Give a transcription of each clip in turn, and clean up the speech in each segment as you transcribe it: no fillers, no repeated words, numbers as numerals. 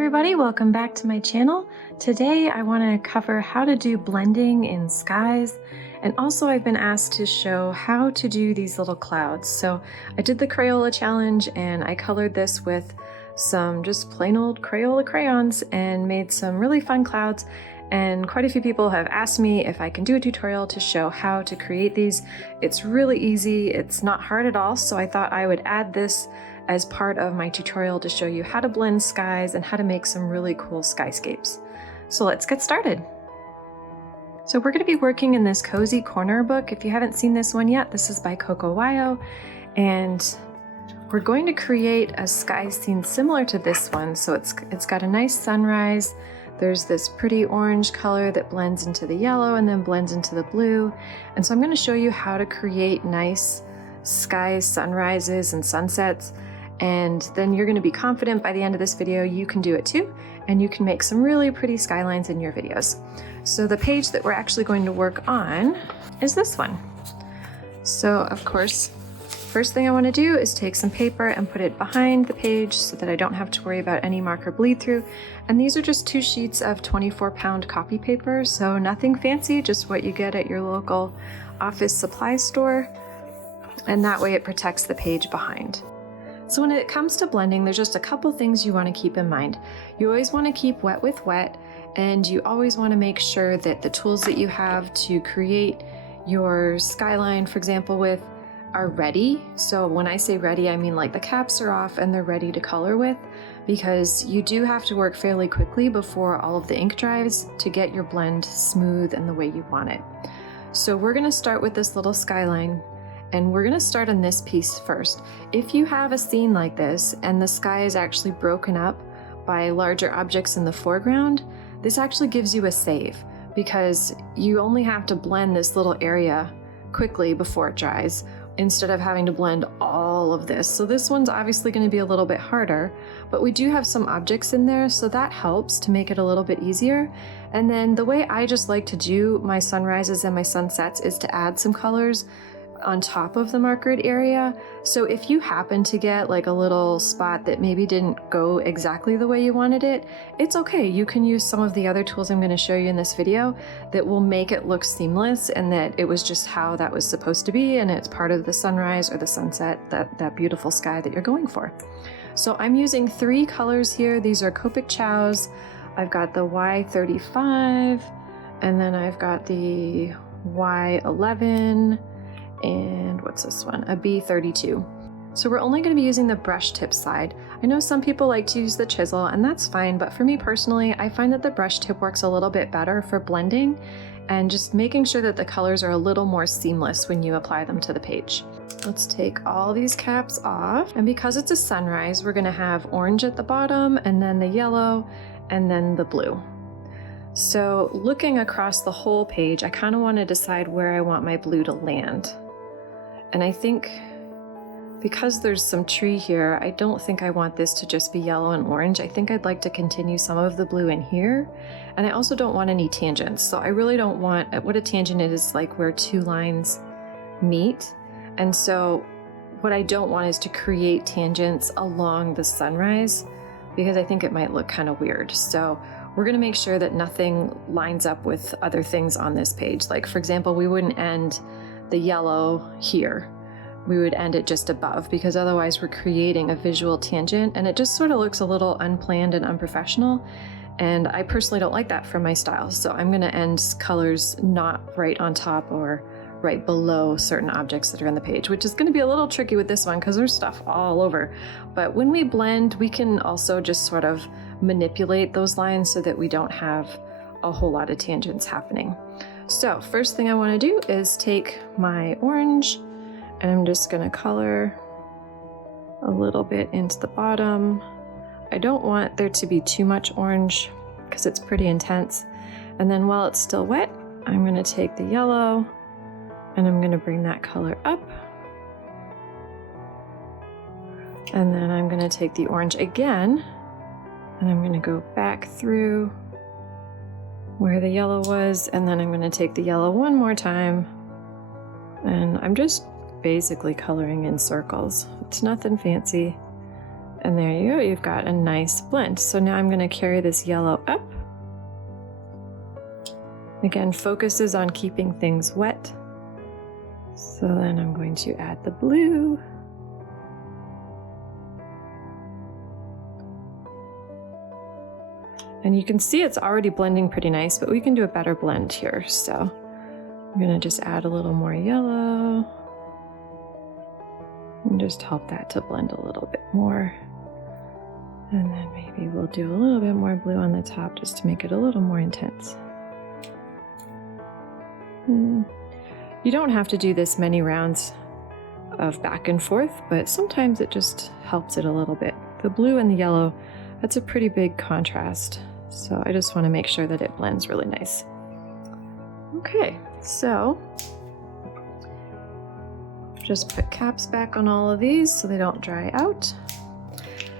everybody, welcome back to my channel. Today I want to cover how to do blending in skies, and also I've been asked to show how to do these little clouds. So I did the Crayola challenge and I colored this with some just plain old Crayola crayons and made some really fun clouds, and quite a few people have asked me if I can do a tutorial to show how to create these. It's really easy, it's not hard at all, so I thought I would add this as part of my tutorial to show you how to blend skies and how to make some really cool skyscapes. So let's get started. So we're going to be working in this Cozy Corner book. If you haven't seen this one yet, this is by Coco, and we're going to create a sky scene similar to this one. So it's got a nice sunrise. There's this pretty orange color that blends into the yellow and then blends into the blue. And so I'm going to show you how to create nice sky sunrises and sunsets. And then you're going to be confident by the end of this video you can do it too, and you can make some really pretty skylines in your videos. So the page that we're actually going to work on is this one. So of course, first thing I want to do is take some paper and put it behind the page so that I don't have to worry about any marker bleed through. And these are just 2 sheets of 24-pound copy paper, so nothing fancy, just what you get at your local office supply store. And that way it protects the page behind. So when it comes to blending, there's just a couple things you want to keep in mind. You always want to keep wet with wet, and you always want to make sure that the tools that you have to create your skyline, for example, with are ready. So when I say ready, I mean like the caps are off and they're ready to color with, because you do have to work fairly quickly before all of the ink dries to get your blend smooth and the way you want it. So we're going to start with this little skyline. And we're going to start on this piece first. If you have a scene like this and the sky is actually broken up by larger objects in the foreground, this actually gives you a save, because you only have to blend this little area quickly before it dries instead of having to blend all of this. So this one's obviously going to be a little bit harder, but we do have some objects in there, so that helps to make it a little bit easier. And then the way I just like to do my sunrises and my sunsets is to add some colors on top of the markered area. So if you happen to get like a little spot that maybe didn't go exactly the way you wanted it, it's okay. You can use some of the other tools I'm going to show you in this video that will make it look seamless, and that it was just how that was supposed to be, and it's part of the sunrise or the sunset, that beautiful sky that you're going for. So I'm using 3 colors here. These are Copic chows. I've got the Y35, and then I've got the Y11, and what's this one? A B32. So we're only going to be using the brush tip side. I know some people like to use the chisel, and that's fine, but for me personally, I find that the brush tip works a little bit better for blending and just making sure that the colors are a little more seamless when you apply them to the page. Let's take all these caps off, and because it's a sunrise, we're going to have orange at the bottom, and then the yellow, and then the blue. So looking across the whole page, I kind of want to decide where I want my blue to land. And I think because there's some tree here, I don't think I want this to just be yellow and orange. I think I'd like to continue some of the blue in here. And I also don't want any tangents. So I really don't want, what a tangent is like where 2 lines meet. And so what I don't want is to create tangents along the sunrise, because I think it might look kind of weird. So we're going to make sure that nothing lines up with other things on this page. Like for example, we wouldn't end the yellow here. We would end it just above, because otherwise we're creating a visual tangent and it just sort of looks a little unplanned and unprofessional. And I personally don't like that for my style. So I'm going to end colors not right on top or right below certain objects that are in the page, which is going to be a little tricky with this one because there's stuff all over. But when we blend, we can also just sort of manipulate those lines so that we don't have a whole lot of tangents happening. So first thing I want to do is take my orange, and I'm just going to color a little bit into the bottom. I don't want there to be too much orange because it's pretty intense. And then while it's still wet, I'm going to take the yellow and I'm going to bring that color up. And then I'm going to take the orange again, and I'm going to go back through where the yellow was, and then I'm going to take the yellow one more time, and I'm just basically coloring in circles. It's nothing fancy. And there you go, you've got a nice blend. So now I'm going to carry this yellow up. Again, focuses on keeping things wet. So then I'm going to add the blue. And you can see it's already blending pretty nice, but we can do a better blend here. So I'm going to just add a little more yellow and just help that to blend a little bit more. And then maybe we'll do a little bit more blue on the top just to make it a little more intense. You don't have to do this many rounds of back and forth, but sometimes it just helps it a little bit. The blue and the yellow, that's a pretty big contrast. So I just want to make sure that it blends really nice. Okay, so just put caps back on all of these so they don't dry out.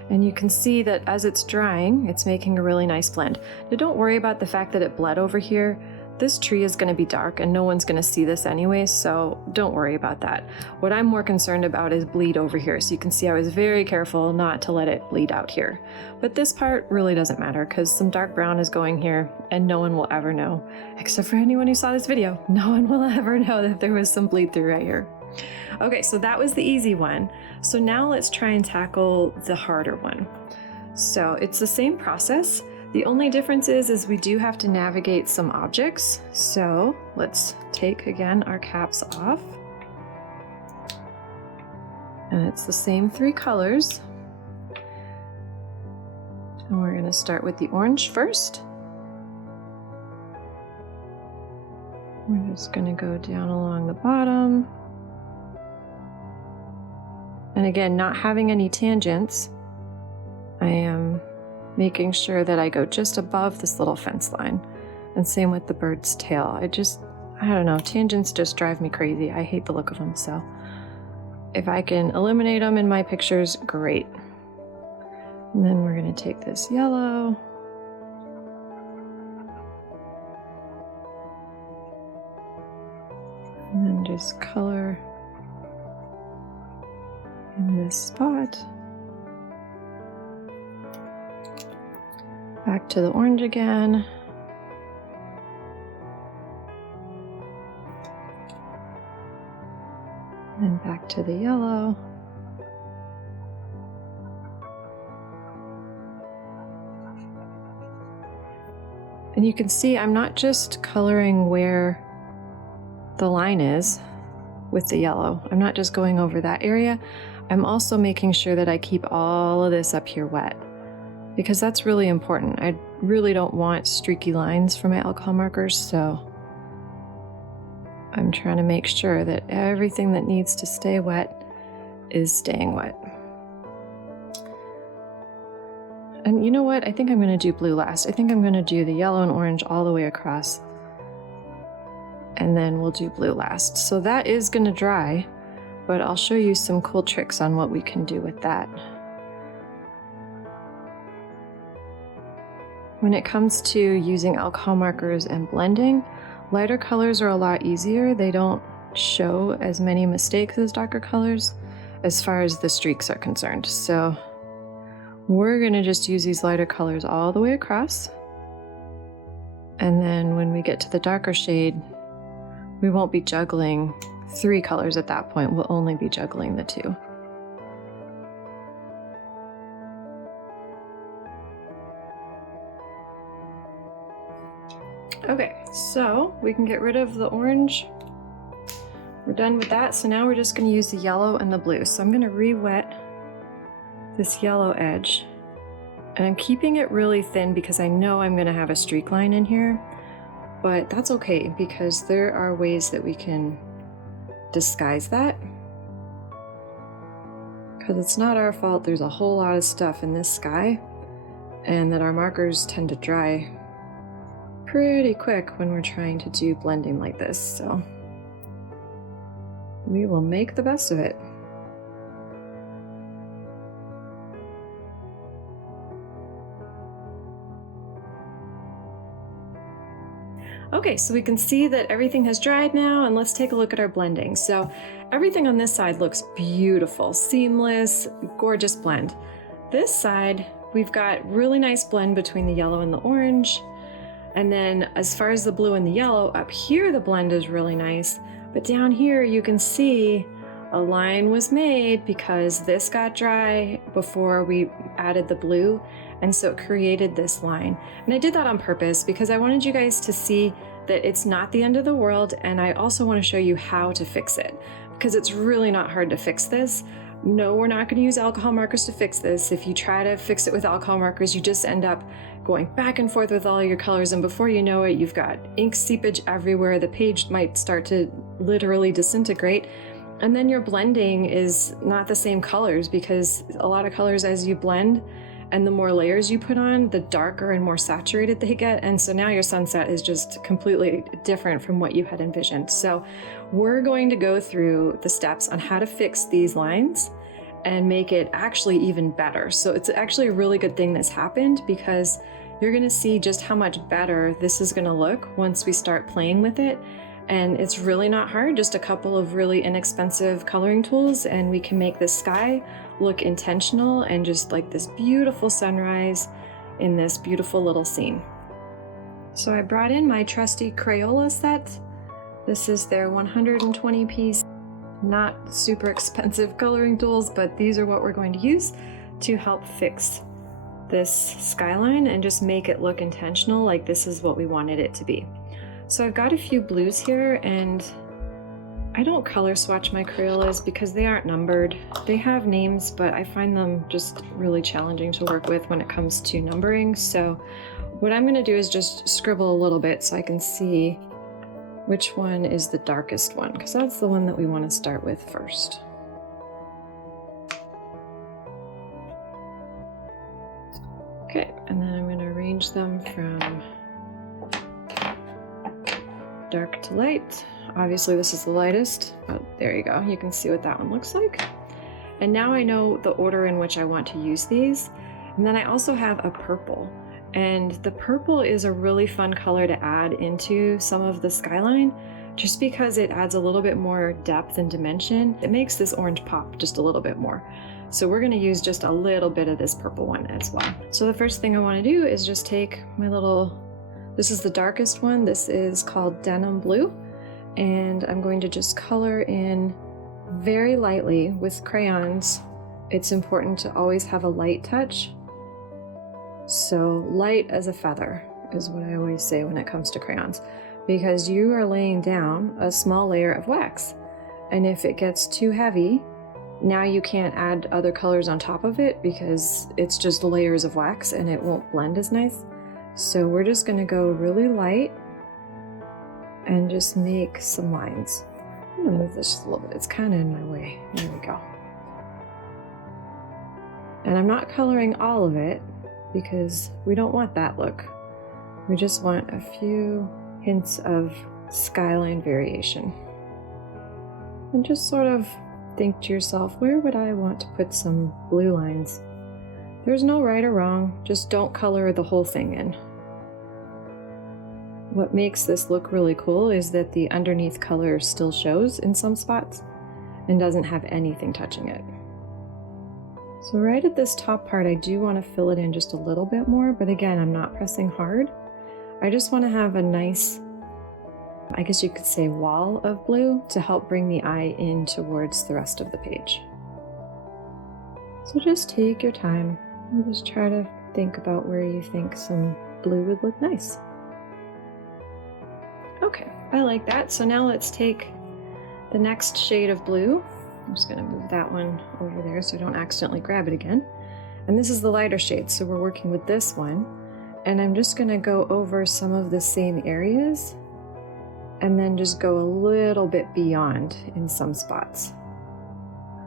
And you can see that as it's drying, it's making a really nice blend. Now don't worry about the fact that it bled over here. This tree is going to be dark and no one's going to see this anyway, so don't worry about that. What I'm more concerned about is bleed over here. So you can see I was very careful not to let it bleed out here. But this part really doesn't matter because some dark brown is going here and no one will ever know. Except for anyone who saw this video. No one will ever know that there was some bleed through right here. Okay, so that was the easy one. So now let's try and tackle the harder one. So it's the same process. The only difference is we do have to navigate some objects. So let's take again our caps off. And it's the same 3 colors. And we're going to start with the orange first. We're just going to go down along the bottom. And again, not having any tangents, I am making sure that I go just above this little fence line. And same with the bird's tail. I don't know, tangents just drive me crazy. I hate the look of them, so if I can eliminate them in my pictures, great. And then we're going to take this yellow. And then just color in this spot. Back to the orange again. And back to the yellow. And you can see I'm not just coloring where the line is with the yellow. I'm not just going over that area. I'm also making sure that I keep all of this up here wet, because that's really important. I really don't want streaky lines for my alcohol markers, so I'm trying to make sure that everything that needs to stay wet is staying wet. And you know what? I think I'm going to do blue last. I think I'm going to do the yellow and orange all the way across, and then we'll do blue last. So that is going to dry, but I'll show you some cool tricks on what we can do with that. When it comes to using alcohol markers and blending, lighter colors are a lot easier. They don't show as many mistakes as darker colors as far as the streaks are concerned. So we're going to just use these lighter colors all the way across. And then when we get to the darker shade, we won't be juggling 3 colors at that point. We'll only be juggling the 2. Okay, so we can get rid of the orange. We're done with that. So now we're just going to use the yellow and the blue. So I'm going to re-wet this yellow edge. And I'm keeping it really thin because I know I'm going to have a streak line in here. But that's okay because there are ways that we can disguise that. Because it's not our fault there's a whole lot of stuff in this sky, and that our markers tend to dry pretty quick when we're trying to do blending like this. So we will make the best of it. Okay, so we can see that everything has dried now, and let's take a look at our blending. So everything on this side looks beautiful, seamless, gorgeous blend. this side, we've got really nice blend between the yellow and the orange. And then as far as the blue and the yellow, up here the blend is really nice. But down here you can see a line was made because this got dry before we added the blue. And so it created this line. And I did that on purpose because I wanted you guys to see that it's not the end of the world. And I also want to show you how to fix it because it's really not hard to fix this. No, we're not going to use alcohol markers to fix this. If you try to fix it with alcohol markers, you just end up going back and forth with all your colors, and before you know it, you've got ink seepage everywhere. The page might start to literally disintegrate, and then your blending is not the same colors because a lot of colors, as you blend and the more layers you put on, the darker and more saturated they get, and so now your sunset is just completely different from what you had envisioned. So we're going to go through the steps on how to fix these lines and make it actually even better. So it's actually a really good thing this happened because you're gonna see just how much better this is gonna look once we start playing with it. And it's really not hard, just a couple of really inexpensive coloring tools, and we can make this sky look intentional and just like this beautiful sunrise in this beautiful little scene. So I brought in my trusty Crayola set. This is their 120 piece, not super expensive coloring tools, but these are what we're going to use to help fix this skyline and just make it look intentional, like this is what we wanted it to be. So I've got a few blues here, and I don't color swatch my Crayolas because they aren't numbered. They have names, but I find them just really challenging to work with when it comes to numbering. So what I'm gonna do is just scribble a little bit so I can see which one is the darkest one, because that's the one that we want to start with first. Okay, and then I'm going to arrange them from dark to light. Obviously this is the lightest, but there you go. You can see what that one looks like. And now I know the order in which I want to use these. And then I also have a purple. And the purple is a really fun color to add into some of the skyline, just because it adds a little bit more depth and dimension. It makes this orange pop just a little bit more. So we're going to use just a little bit of this purple one as well. So the first thing I want to do is just take my little, this is the darkest one. This is called Denim Blue. And I'm going to just color in very lightly with crayons. It's important to always have a light touch. So light as a feather is what I always say when it comes to crayons, because you are laying down a small layer of wax. And if it gets too heavy, now you can't add other colors on top of it because it's just layers of wax and it won't blend as nice. So we're just gonna go really light and just make some lines. I'm gonna move this just a little bit. It's kind of in my way. There we go. And I'm not coloring all of it because we don't want that look. We just want a few hints of skyline variation. And just sort of think to yourself, where would I want to put some blue lines? There's no right or wrong, just don't color the whole thing in. What makes this look really cool is that the underneath color still shows in some spots and doesn't have anything touching it. So right at this top part, I do want to fill it in just a little bit more, but again, I'm not pressing hard. I just want to have a nice, I guess you could say, wall of blue to help bring the eye in towards the rest of the page. So just take your time and just try to think about where you think some blue would look nice. Okay, I like that. So now let's take the next shade of blue. I'm just going to move that one over there so I don't accidentally grab it again. And this is the lighter shade, so we're working with this one. And I'm just going to go over some of the same areas and then just go a little bit beyond in some spots.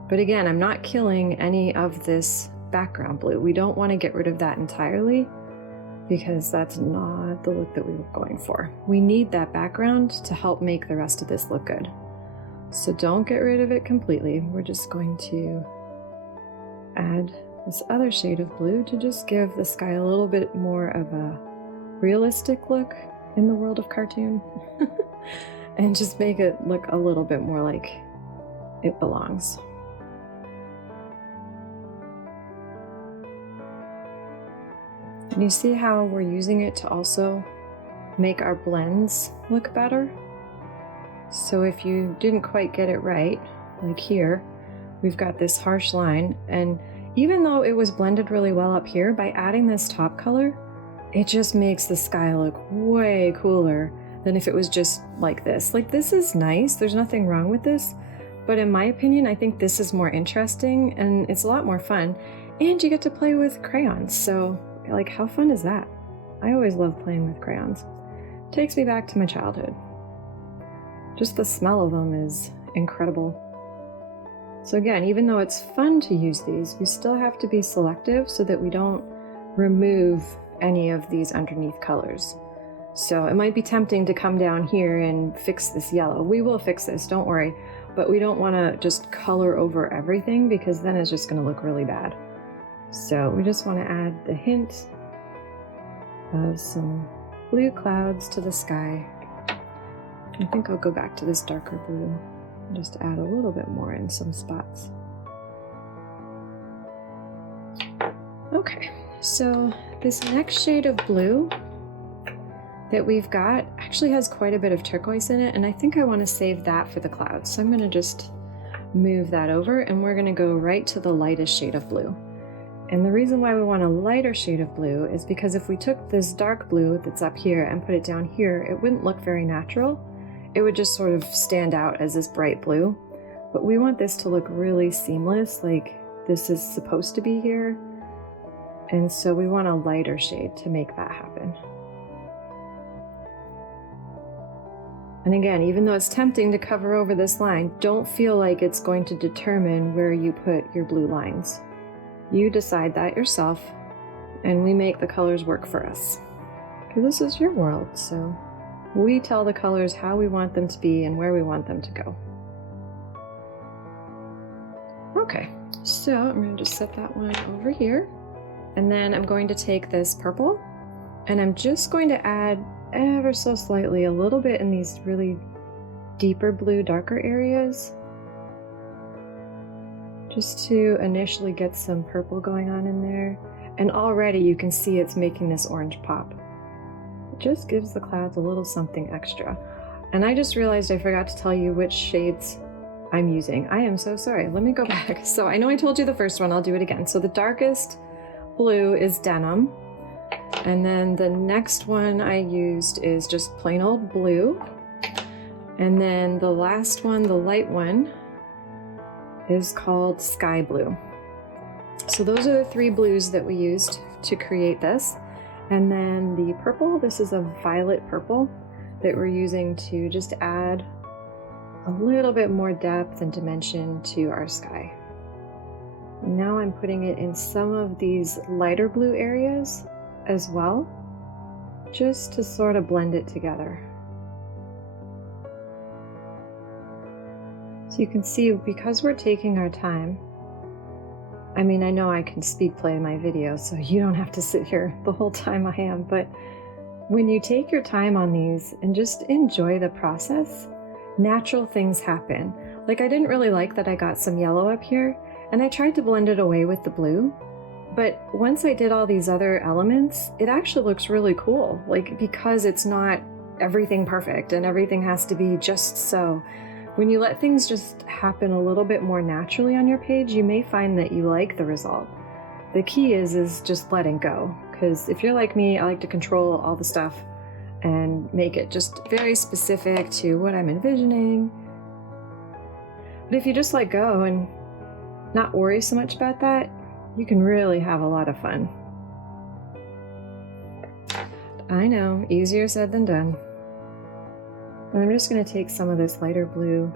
But again, I'm not killing any of this background blue. We don't want to get rid of that entirely because that's not the look that we were going for. We need that background to help make the rest of this look good. So don't get rid of it completely. We're just going to add this other shade of blue to just give the sky a little bit more of a realistic look in the world of cartoon and just make it look a little bit more like it belongs. And you see how we're using it to also make our blends look better? So if you didn't quite get it right, like here, we've got this harsh line, and even though it was blended really well up here, by adding this top color, it just makes the sky look way cooler than if it was just like this. Like, this is nice, there's nothing wrong with this, but in my opinion, I think this is more interesting and it's a lot more fun, and you get to play with crayons, so like, how fun is that? I always love playing with crayons. Takes me back to my childhood. Just the smell of them is incredible. So again, even though it's fun to use these, we still have to be selective so that we don't remove any of these underneath colors. So it might be tempting to come down here and fix this yellow. We will fix this, don't worry, but we don't want to just color over everything because then it's just going to look really bad. So we just want to add the hint of some blue clouds to the sky. I think I'll go back to this darker blue and just add a little bit more in some spots. Okay, so this next shade of blue that we've got actually has quite a bit of turquoise in it, and I think I want to save that for the clouds. So I'm going to just move that over, and we're going to go right to the lightest shade of blue. And the reason why we want a lighter shade of blue is because if we took this dark blue that's up here and put it down here, it wouldn't look very natural. It would just sort of stand out as this bright blue. But we want this to look really seamless, like this is supposed to be here. And so we want a lighter shade to make that happen. And again, even though it's tempting to cover over this line, don't feel like it's going to determine where you put your blue lines. You decide that yourself, and we make the colors work for us. Because this is your world, so we tell the colors how we want them to be and where we want them to go. Okay, so I'm going to just set that one over here. And then I'm going to take this purple, and I'm just going to add ever so slightly a little bit in these really deeper blue, darker areas. Just to initially get some purple going on in there. And already you can see it's making this orange pop. It just gives the clouds a little something extra. And I just realized I forgot to tell you which shades I'm using. I am so sorry. Let me go back. So I know I told you the first one, I'll do it again. So the darkest blue is denim. And then the next one I used is just plain old blue. And then the last one, the light one, is called sky blue. So those are the three blues that we used to create this. And then the purple, this is a violet purple that we're using to just add a little bit more depth and dimension to our sky. Now I'm putting it in some of these lighter blue areas as well, just to sort of blend it together. So you can see, because we're taking our time, I mean, I know I can speed play my video, so you don't have to sit here the whole time I am, but when you take your time on these and just enjoy the process, natural things happen. Like, I didn't really like that I got some yellow up here, and I tried to blend it away with the blue, but once I did all these other elements, it actually looks really cool, like, because it's not everything perfect and everything has to be just so. When you let things just happen a little bit more naturally on your page, you may find that you like the result. The key is just letting go, because if you're like me, I like to control all the stuff and make it just very specific to what I'm envisioning. But if you just let go and not worry so much about that, you can really have a lot of fun. I know, easier said than done. And I'm just going to take some of this lighter blue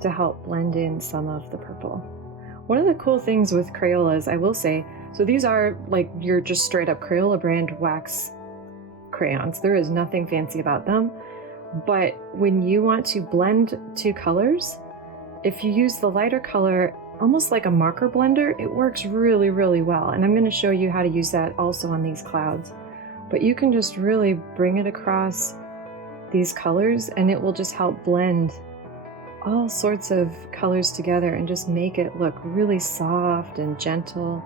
to help blend in some of the purple. One of the cool things with Crayolas, I will say, so these are like your just straight up Crayola brand wax crayons. There is nothing fancy about them. But when you want to blend two colors, if you use the lighter color, almost like a marker blender, it works really, really well. And I'm going to show you how to use that also on these clouds. But you can just really bring it across these colors, and it will just help blend all sorts of colors together and just make it look really soft and gentle.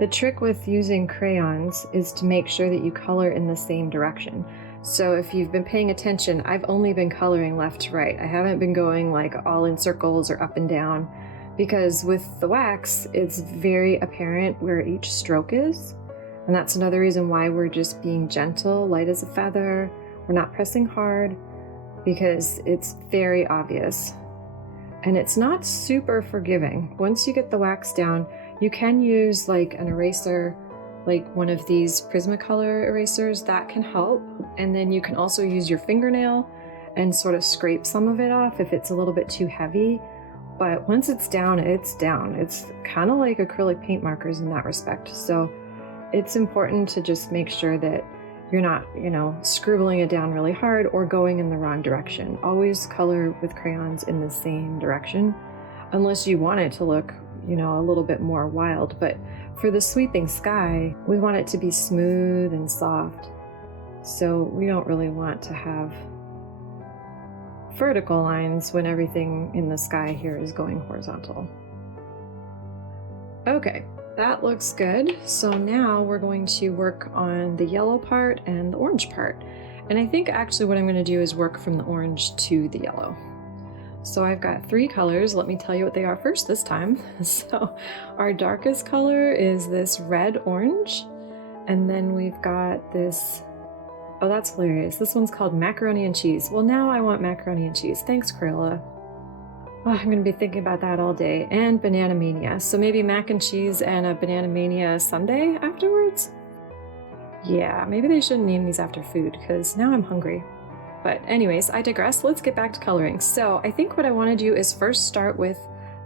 The trick with using crayons is to make sure that you color in the same direction. So if you've been paying attention, I've only been coloring left to right. I haven't been going like all in circles or up and down, because with the wax, it's very apparent where each stroke is. And that's another reason why we're just being gentle, light as a feather. We're not pressing hard because it's very obvious. And it's not super forgiving. Once you get the wax down, you can use like an eraser, like one of these Prismacolor erasers, that can help. And then you can also use your fingernail and sort of scrape some of it off if it's a little bit too heavy. But once it's down, it's down. It's kind of like acrylic paint markers in that respect. So it's important to just make sure that you're not, scribbling it down really hard or going in the wrong direction. Always color with crayons in the same direction, unless you want it to look, a little bit more wild. But for the sweeping sky, we want it to be smooth and soft. So we don't really want to have vertical lines when everything in the sky here is going horizontal. Okay, that looks good. So now we're going to work on the yellow part and the orange part. And I think actually what I'm going to do is work from the orange to the yellow. So I've got 3 colors. Let me tell you what they are first this time. So our darkest color is this red orange. And then we've got this, oh, that's hilarious. This one's called macaroni and cheese. Well, now I want macaroni and cheese. Thanks, Crayola. Oh, I'm going to be thinking about that all day. And Banana Mania. So maybe mac and cheese and a Banana Mania sundae afterwards? Yeah, maybe they shouldn't name these after food because now I'm hungry. But anyways, I digress. Let's get back to coloring. So I think what I want to do is first start with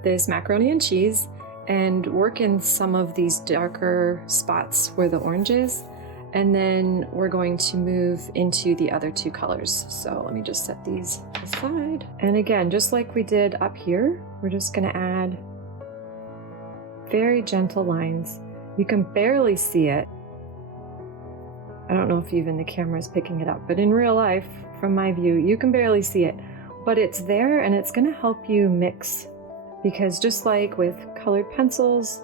this macaroni and cheese and work in some of these darker spots where the orange is. And then we're going to move into the other 2 colors. So let me just set these aside. And again, just like we did up here, we're just going to add very gentle lines. You can barely see it. I don't know if even the camera is picking it up, but in real life, from my view, you can barely see it, but it's there and it's going to help you mix, because just like with colored pencils,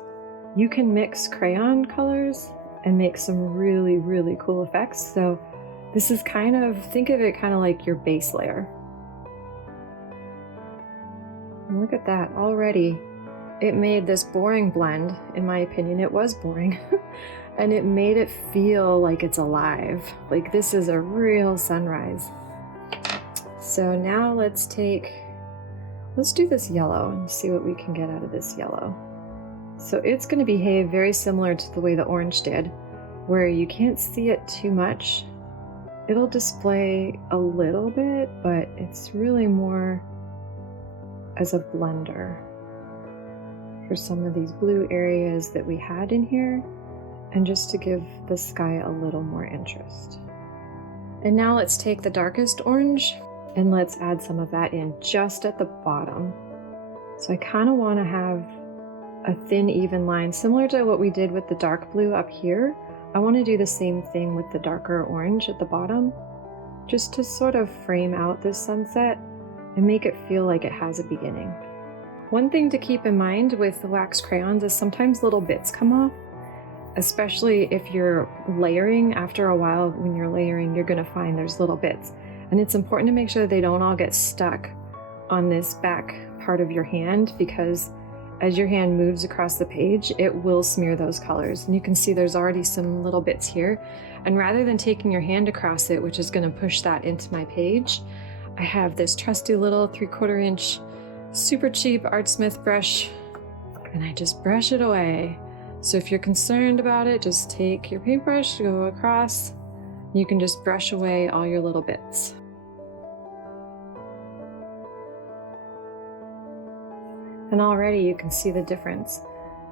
you can mix crayon colors and make some really, really cool effects. So this is think of it kind of like your base layer. And look at that already. It made this boring blend, in my opinion, it was boring, and it made it feel like it's alive. Like this is a real sunrise. So now let's do this yellow and see what we can get out of this yellow. So it's going to behave very similar to the way the orange did, where you can't see it too much. It'll display a little bit, but it's really more as a blender for some of these blue areas that we had in here, and just to give the sky a little more interest. And now let's take the darkest orange and let's add some of that in just at the bottom. So I kind of want to have a thin, even line, similar to what we did with the dark blue up here. I want to do the same thing with the darker orange at the bottom, just to sort of frame out this sunset and make it feel like it has a beginning. One thing to keep in mind with the wax crayons is sometimes little bits come off, especially if you're layering. After a while, when you're layering, you're going to find there's little bits. And it's important to make sure they don't all get stuck on this back part of your hand, because as your hand moves across the page, it will smear those colors. And you can see there's already some little bits here. And rather than taking your hand across it, which is going to push that into my page, I have this trusty little 3/4 inch super cheap Art Smith brush, and I just brush it away. So if you're concerned about it, just take your paintbrush, go across, you can just brush away all your little bits. And already you can see the difference,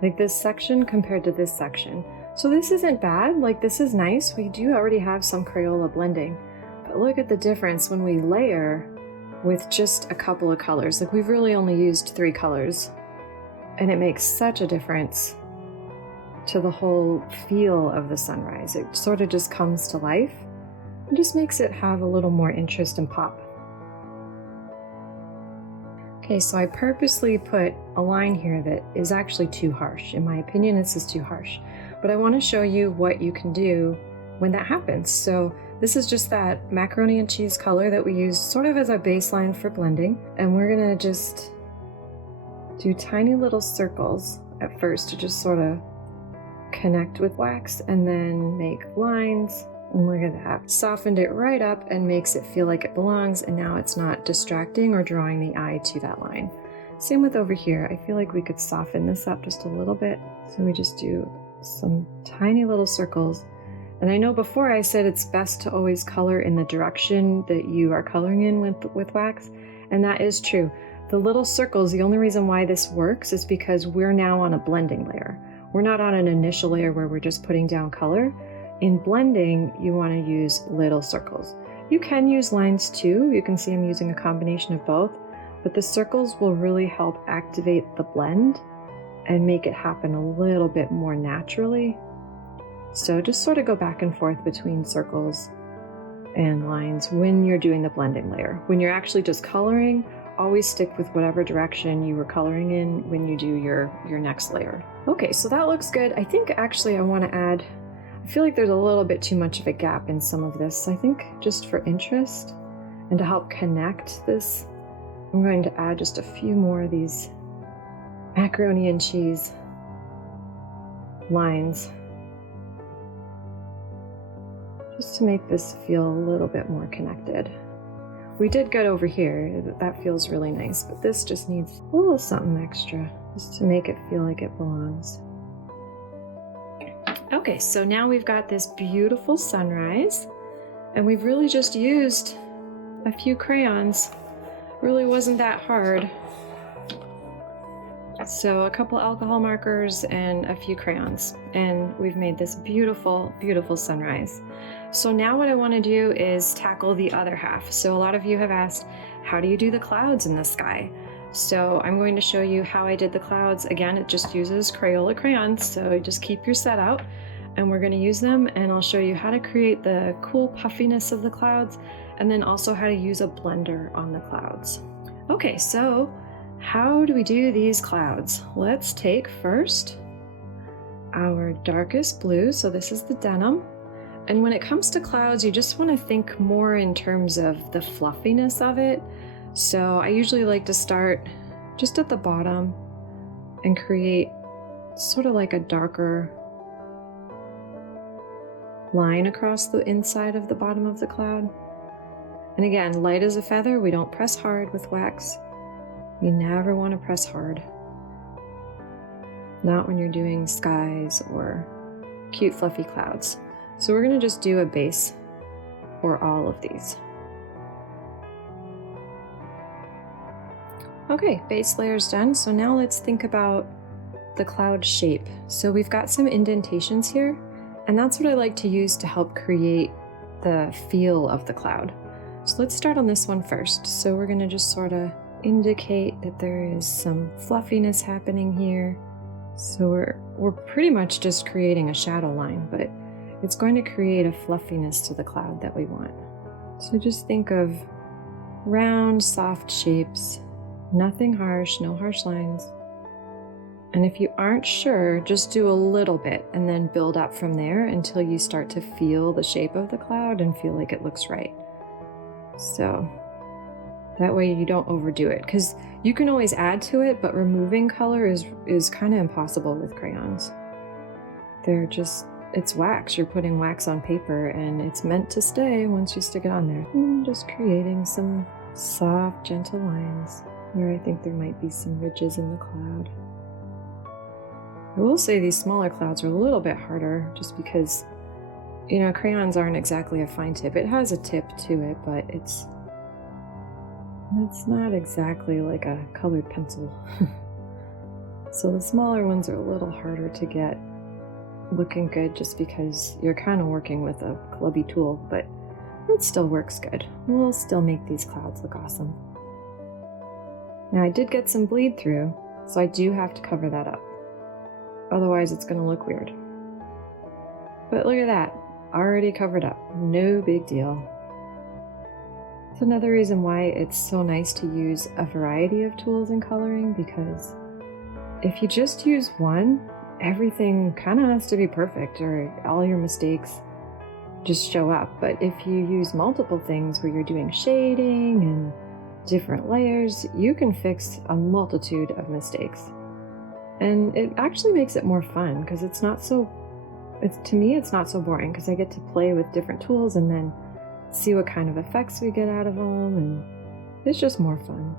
like this section compared to this section. So this isn't bad, like this is nice. We do already have some Crayola blending, but look at the difference when we layer with just a couple of colors. Like we've really only used 3 colors, and it makes such a difference to the whole feel of the sunrise. It sort of just comes to life and just makes it have a little more interest and pop. Okay, so I purposely put a line here that is actually too harsh. In my opinion, this is too harsh. but I want to show you what you can do when that happens. So this is just that macaroni and cheese color that we use sort of as a baseline for blending, and we're gonna just do tiny little circles at first to just sort of connect with wax, and then make lines. And look at that, softened it right up and makes it feel like it belongs, and now it's not distracting or drawing the eye to that line. Same with over here. I feel like we could soften this up just a little bit. So we just do some tiny little circles. And I know before I said it's best to always color in the direction that you are coloring in with wax, and that is true. The little circles, the only reason why this works is because we're now on a blending layer. We're not on an initial layer where we're just putting down color. In blending, you want to use little circles. You can use lines too. You can see I'm using a combination of both, but the circles will really help activate the blend and make it happen a little bit more naturally. So just sort of go back and forth between circles and lines when you're doing the blending layer. When you're actually just coloring, always stick with whatever direction you were coloring in when you do your next layer. Okay, so that looks good. I think actually I want to add, I feel like there's a little bit too much of a gap in some of this. I think just for interest and to help connect this, I'm going to add just a few more of these macaroni and cheese lines, just to make this feel a little bit more connected. We did good over here, that feels really nice, but this just needs a little something extra, just to make it feel like it belongs. Okay, so now we've got this beautiful sunrise, and we've really just used a few crayons. Really wasn't that hard. So a couple alcohol markers and a few crayons, and we've made this beautiful, beautiful sunrise. So now what I want to do is tackle the other half. So a lot of you have asked, how do you do the clouds in the sky? So I'm going to show you how I did the clouds. Again, it just uses Crayola crayons, so just keep your set out, and we're going to use them, and I'll show you how to create the cool puffiness of the clouds, and then also how to use a blender on the clouds. Okay, so how do we do these clouds? Let's take first our darkest blue, so this is the denim. And when it comes to clouds, you just want to think more in terms of the fluffiness of it. So I usually like to start just at the bottom and create sort of like a darker line across the inside of the bottom of the cloud. And again, light as a feather, we don't press hard with wax. You never want to press hard. Not when you're doing skies or cute fluffy clouds. So we're going to just do a base for all of these. Okay, base layer's done. So now let's think about the cloud shape. So we've got some indentations here, and that's what I like to use to help create the feel of the cloud. So let's start on this one first. So we're going to just sort of indicate that there is some fluffiness happening here. So we're pretty much just creating a shadow line, but it's going to create a fluffiness to the cloud that we want. So just think of round, soft shapes, nothing harsh, no harsh lines. And if you aren't sure, just do a little bit and then build up from there until you start to feel the shape of the cloud and feel like it looks right. So that way you don't overdo it, because you can always add to it, but removing color is kind of impossible with crayons. It's wax. You're putting wax on paper, and it's meant to stay once you stick it on there. And just creating some soft, gentle lines where I think there might be some ridges in the cloud. I will say these smaller clouds are a little bit harder just because, you know, crayons aren't exactly a fine tip. It has a tip to it, but it's not exactly like a colored pencil. So the smaller ones are a little harder to get looking good just because you're kind of working with a clubby tool, but it still works good. We'll still make these clouds look awesome. Now I did get some bleed through, so I do have to cover that up. Otherwise it's going to look weird. But look at that, already covered up, no big deal. It's another reason why it's so nice to use a variety of tools in coloring, because if you just use one, everything kind of has to be perfect or all your mistakes just show up. But if you use multiple things where you're doing shading and different layers, you can fix a multitude of mistakes. And it actually makes it more fun because it's not so, to me, it's not so boring because I get to play with different tools and then see what kind of effects we get out of them, and it's just more fun.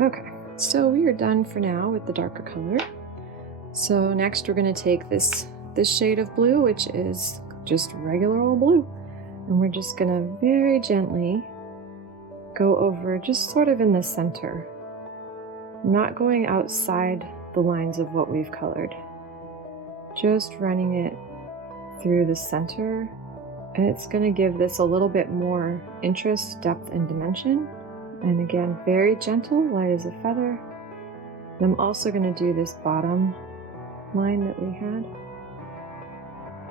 Okay, so we are done for now with the darker color. So next we're going to take this shade of blue, which is just regular old blue, and we're just going to very gently go over just sort of in the center, not going outside the lines of what we've colored, just running it through the center, and it's going to give this a little bit more interest, depth, and dimension. And again, very gentle, light as a feather. And I'm also going to do this bottom line that we had.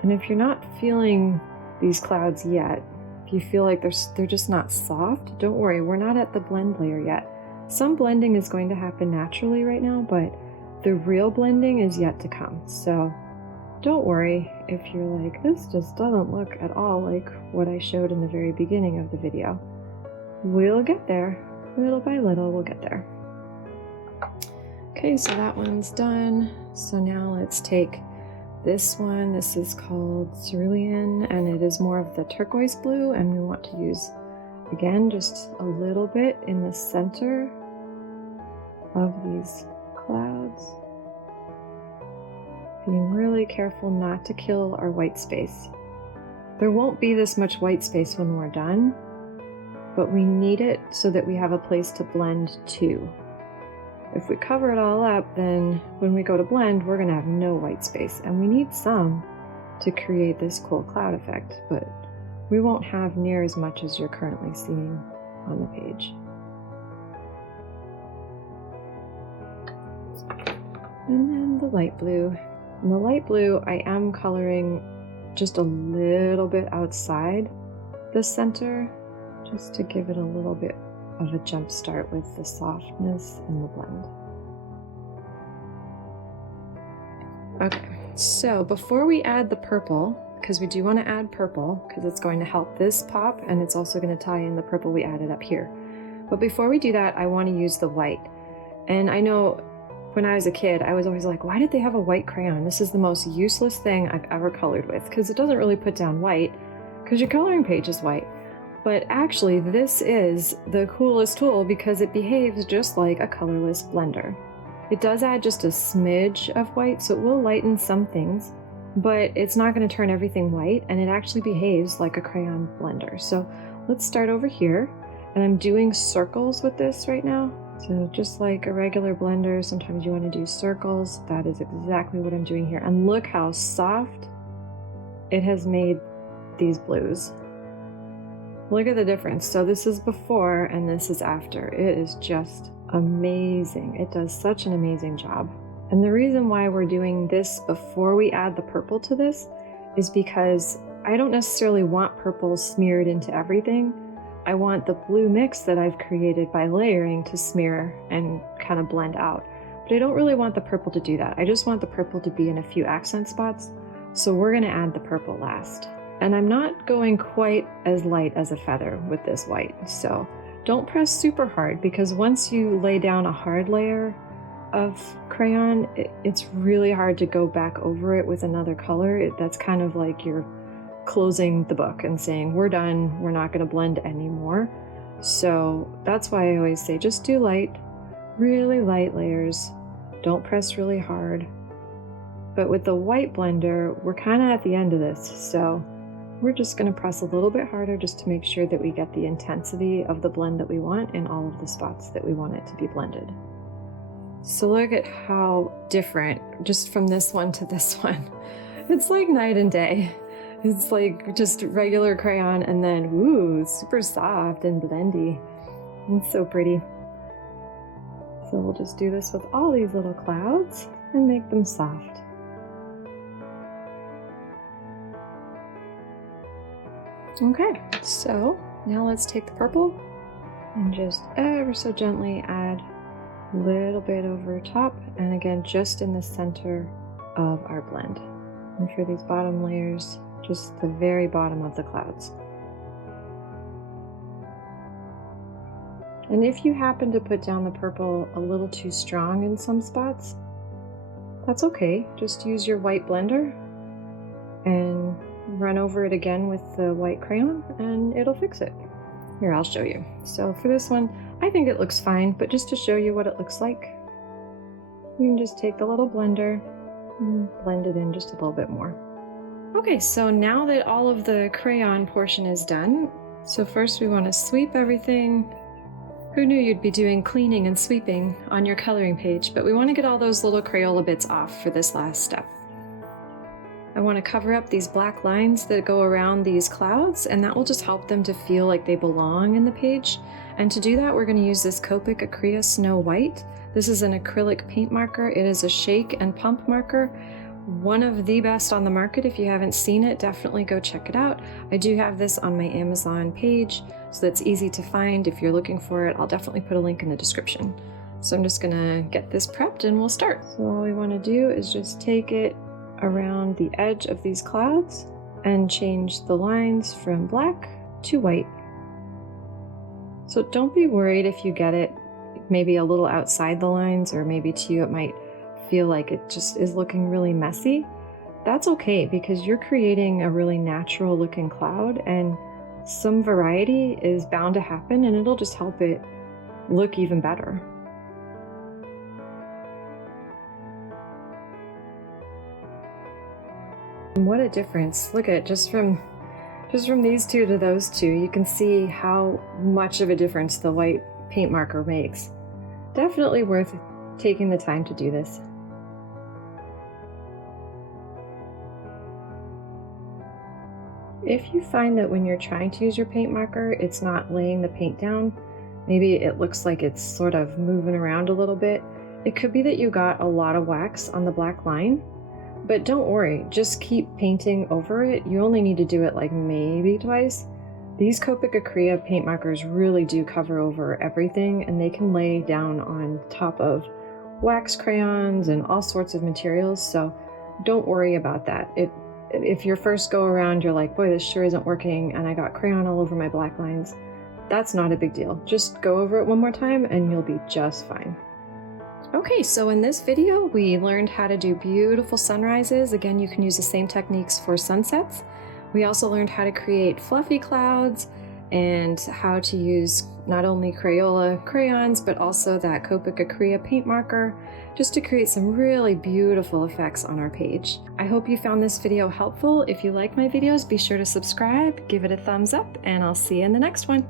And if you're not feeling these clouds yet, if you feel like they're just not soft, don't worry, we're not at the blend layer yet. Some blending is going to happen naturally right now, but the real blending is yet to come. So don't worry if you're like, this just doesn't look at all like what I showed in the very beginning of the video. We'll get there. Little by little, we'll get there. Okay, so that one's done. So now let's take this one. This is called Cerulean, and it is more of the turquoise blue, and we want to use, again, just a little bit in the center of these clouds. Being really careful not to kill our white space. There won't be this much white space when we're done, but we need it so that we have a place to blend to. If we cover it all up, then when we go to blend, we're going to have no white space, and we need some to create this cool cloud effect, but we won't have near as much as you're currently seeing on the page. And then the light blue. In the light blue, I am coloring just a little bit outside the center, just to give it a little bit of a jump start with the softness and the blend. Okay, so before we add the purple, because we do want to add purple, because it's going to help this pop, and it's also going to tie in the purple we added up here. But before we do that, I want to use the white. And I know when I was a kid, I was always like, why did they have a white crayon? This is the most useless thing I've ever colored with, because it doesn't really put down white, because your coloring page is white. But actually, this is the coolest tool because it behaves just like a colorless blender. It does add just a smidge of white, so it will lighten some things, but it's not going to turn everything white, and it actually behaves like a crayon blender. So let's start over here, and I'm doing circles with this right now. So just like a regular blender, sometimes you want to do circles. That is exactly what I'm doing here. And look how soft it has made these blues. Look at the difference. So this is before and this is after. It is just amazing. It does such an amazing job. And the reason why we're doing this before we add the purple to this is because I don't necessarily want purple smeared into everything. I want the blue mix that I've created by layering to smear and kind of blend out. But I don't really want the purple to do that. I just want the purple to be in a few accent spots. So we're going to add the purple last. And I'm not going quite as light as a feather with this white. So don't press super hard, because once you lay down a hard layer of crayon, it's really hard to go back over it with another color. That's kind of like you're closing the book and saying, we're done, we're not going to blend anymore. So that's why I always say just do light, really light layers. Don't press really hard. But with the white blender, we're kind of at the end of this, so we're just going to press a little bit harder just to make sure that we get the intensity of the blend that we want in all of the spots that we want it to be blended. So look at how different just from this one to this one. It's like night and day. It's like just regular crayon and then, ooh, super soft and blendy. It's so pretty. So we'll just do this with all these little clouds and make them soft. Okay, so now let's take the purple and just ever so gently add little bit over top, and again, just in the center of our blend. And for these bottom layers, just the very bottom of the clouds. And if you happen to put down the purple a little too strong in some spots, that's okay. Just use your white blender and run over it again with the white crayon and it'll fix it. Here, I'll show you. So for this one, I think it looks fine, but just to show you what it looks like, you can just take the little blender and blend it in just a little bit more. Okay, so now that all of the crayon portion is done, so first we want to sweep everything. Who knew you'd be doing cleaning and sweeping on your coloring page, but we want to get all those little Crayola bits off for this last step. I want to cover up these black lines that go around these clouds, and that will just help them to feel like they belong in the page. And to do that, we're going to use this Copic Acrylic Snow White. This is an acrylic paint marker. It is a shake and pump marker. One of the best on the market. If you haven't seen it, definitely go check it out. I do have this on my Amazon page, so that's easy to find. If you're looking for it, I'll definitely put a link in the description. So I'm just gonna get this prepped and we'll start. So all we want to do is just take it around the edge of these clouds and change the lines from black to white. So don't be worried if you get it maybe a little outside the lines, or maybe to you it might feel like it just is looking really messy. That's okay, because you're creating a really natural looking cloud, and some variety is bound to happen, and it'll just help it look even better. And what a difference. Look at just from these two to those two, you can see how much of a difference the white paint marker makes. Definitely worth taking the time to do this. If you find that when you're trying to use your paint marker, it's not laying the paint down, maybe it looks like it's sort of moving around a little bit, it could be that you got a lot of wax on the black line. But don't worry, just keep painting over it. You only need to do it like maybe twice. These Copic Acrylic paint markers really do cover over everything, and they can lay down on top of wax crayons and all sorts of materials, so don't worry about that. If your first go around you're like, boy, this sure isn't working and I got crayon all over my black lines, that's not a big deal. Just go over it one more time and you'll be just fine. Okay, so in this video we learned how to do beautiful sunrises. Again, you can use the same techniques for sunsets. We also learned how to create fluffy clouds and how to use not only Crayola crayons, but also that Copic Acrylic paint marker, just to create some really beautiful effects on our page. I hope you found this video helpful. If you like my videos, be sure to subscribe, give it a thumbs up, and I'll see you in the next one.